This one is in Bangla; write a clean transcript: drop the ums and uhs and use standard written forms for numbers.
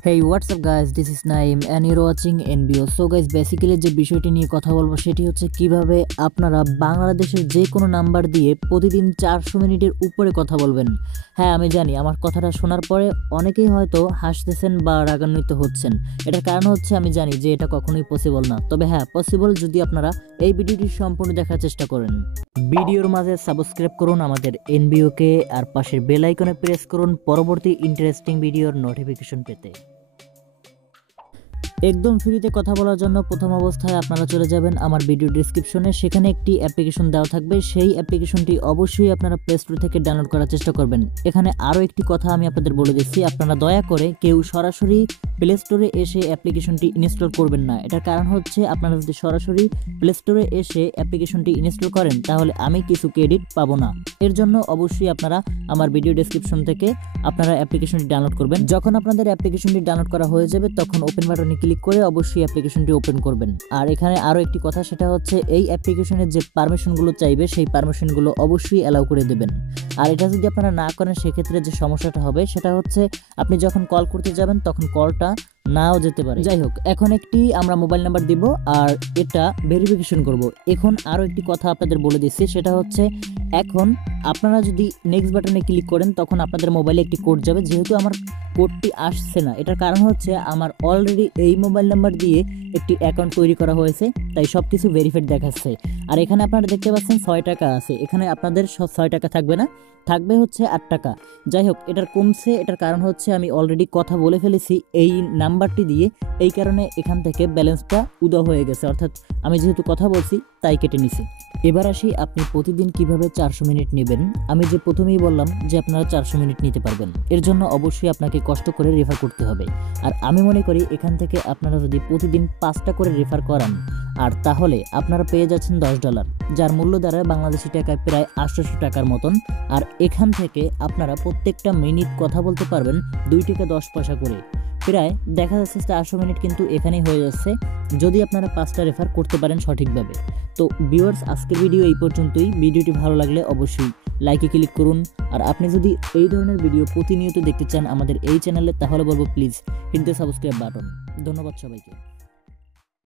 Hey, what's up guys, this is Nayeem and you're watching NBO. So guys, basically যে বিষয়টি নিয়ে কথা বলবো সেটি হচ্ছে কিভাবে আপনারা বাংলাদেশের যে কোনো নাম্বার দিয়ে প্রতিদিন 400 মিনিটের উপরে কথা বলবেন। হ্যাঁ, আমি জানি আমার কথাটা শোনার পরে অনেকেই হয়তো হাসতেছেন বা রাগান্বিত হচ্ছেন। এটার কারণ হচ্ছে আমি জানি যে এটা কখনোই পসিবল না, তবে হ্যাঁ পসিবল যদি আপনারা এই ভিডিওটি সম্পূর্ণ দেখার চেষ্টা করেন। ভিডিওর মাঝে সাবস্ক্রাইব করুন আমাদের NBO কে, আর পাশের বেল আইকনে প্রেস করুন পরবর্তী ইন্টারেস্টিং ভিডিওর নোটিফিকেশন পেতে। একদম ফ্রিতে কথা বলার জন্য প্রথম অবস্থায় আপনারা চলে যাবেন আমার ভিডিও ডেসক্রিপশনে, সেখানে একটি অ্যাপ্লিকেশন দেওয়া থাকবে। সেই অ্যাপ্লিকেশনটি অবশ্যই আপনারা প্লে স্টোর থেকে ডাউনলোড করার চেষ্টা করবেন। এখানে আরও একটি কথা আমি আপনাদের বলে দিচ্ছি, আপনারা দয়া করে কেউ সরাসরি প্লে স্টোরে এসে অ্যাপ্লিকেশনটি ইনস্টল করবেন না। এটার কারণ হচ্ছে আপনারা যদি সরাসরি প্লে স্টোরে এসে অ্যাপ্লিকেশনটি ইনস্টল করেন তাহলে আমি কিছু ক্রেডিট পাবো না। এর জন্য অবশ্যই আপনারা আমার ভিডিও ডেসক্রিপশন থেকে আপনারা অ্যাপ্লিকেশনটি ডাউনলোড করবেন। যখন আপনাদের অ্যাপ্লিকেশনটি ডাউনলোড করা হয়ে যাবে তখন ওপেন বাটনে ক্লিক করে অবশ্যই অ্যাপ্লিকেশনটি ওপেন করবেন। আর এখানে আরও একটি কথা, সেটা হচ্ছে এই অ্যাপ্লিকেশনের যে পারমিশনগুলো চাইবে সেই পারমিশনগুলো অবশ্যই অ্যালাউ করে দেবেন। আর এটা যদি আপনারা না করেন সেক্ষেত্রে যে সমস্যাটা হবে সেটা হচ্ছে আপনি যখন কল করতে যাবেন তখন কলটা নাও যেতে পারে। যাই হোক, এখন একটি আমরা মোবাইল নাম্বার দিব আর এটা ভেরিফিকেশন করব। এখন আরও একটি কথা আপনাদের বলে দিচ্ছি, সেটা হচ্ছে এখন আপনারা যদি নেক্সট বাটনে ক্লিক করেন তখন আপনাদের মোবাইলে একটি কোড যাবে। যেহেতু আমার কোডটি আসছে না, এটার কারণ হচ্ছে আমার অলরেডি এই মোবাইল নাম্বার দিয়ে একটি অ্যাকাউন্ট তৈরি করা হয়েছে, তাই সব কিছু ভেরিফাইড দেখাচ্ছে। আর এখানে আপনারা দেখতে পাচ্ছেন 6 টাকা আছে, এখানে আপনাদের 6 টাকা থাকবে না, থাকবে হচ্ছে 8 টাকা। যাই হোক, এটার কমছে, এটার কারণ হচ্ছে আমি অলরেডি কথা বলে ফেলেছি এই নাম্বারটি দিয়ে, এই কারণে এখান থেকে ব্যালেন্সটা উদা হয়ে গেছে, অর্থাৎ আমি যেহেতু কথা বলছি তাই কেটে নিছি। এবার আসি আপনি প্রতিদিন কিভাবে 400 মিনিট নেবেন। আমি যে প্রথমেই বললাম যে আপনারা 400 মিনিট নিতে পারবেন, এর জন্য অবশ্যই আপনাকে কষ্ট করে রেফার করতে হবে। আর আমি মনে করি এখান থেকে আপনারা যদি প্রতিদিন 5টা করে রেফার করান আর তাহলে আপনারা পেয়ে যাচ্ছেন $10, যার মূল্য দাঁড়ায় বাংলাদেশি টাকায় প্রায় 800 টাকার মতন। আর এখান থেকে আপনারা প্রত্যেকটা মিনিট কথা বলতে পারবেন 2 টাকা 10 পয়সা করে। প্রায় দেখা যাচ্ছে 400 মিনিট কিন্তু এখানেই হয়ে যাচ্ছে যদি আপনারা 5টা রেফার করতে পারেন সঠিকভাবে। তো ভিউয়ার্স, আজকের ভিডিও এই পর্যন্তই। ভিডিওটি ভালো লাগলে অবশ্যই লাইকে ক্লিক করুন। আর আপনি যদি এই ধরনের ভিডিও প্রতিনিয়ত দেখতে চান আমাদের এই চ্যানেলে, তাহলে বলবো please hit the subscribe button. ধন্যবাদ সবাইকে।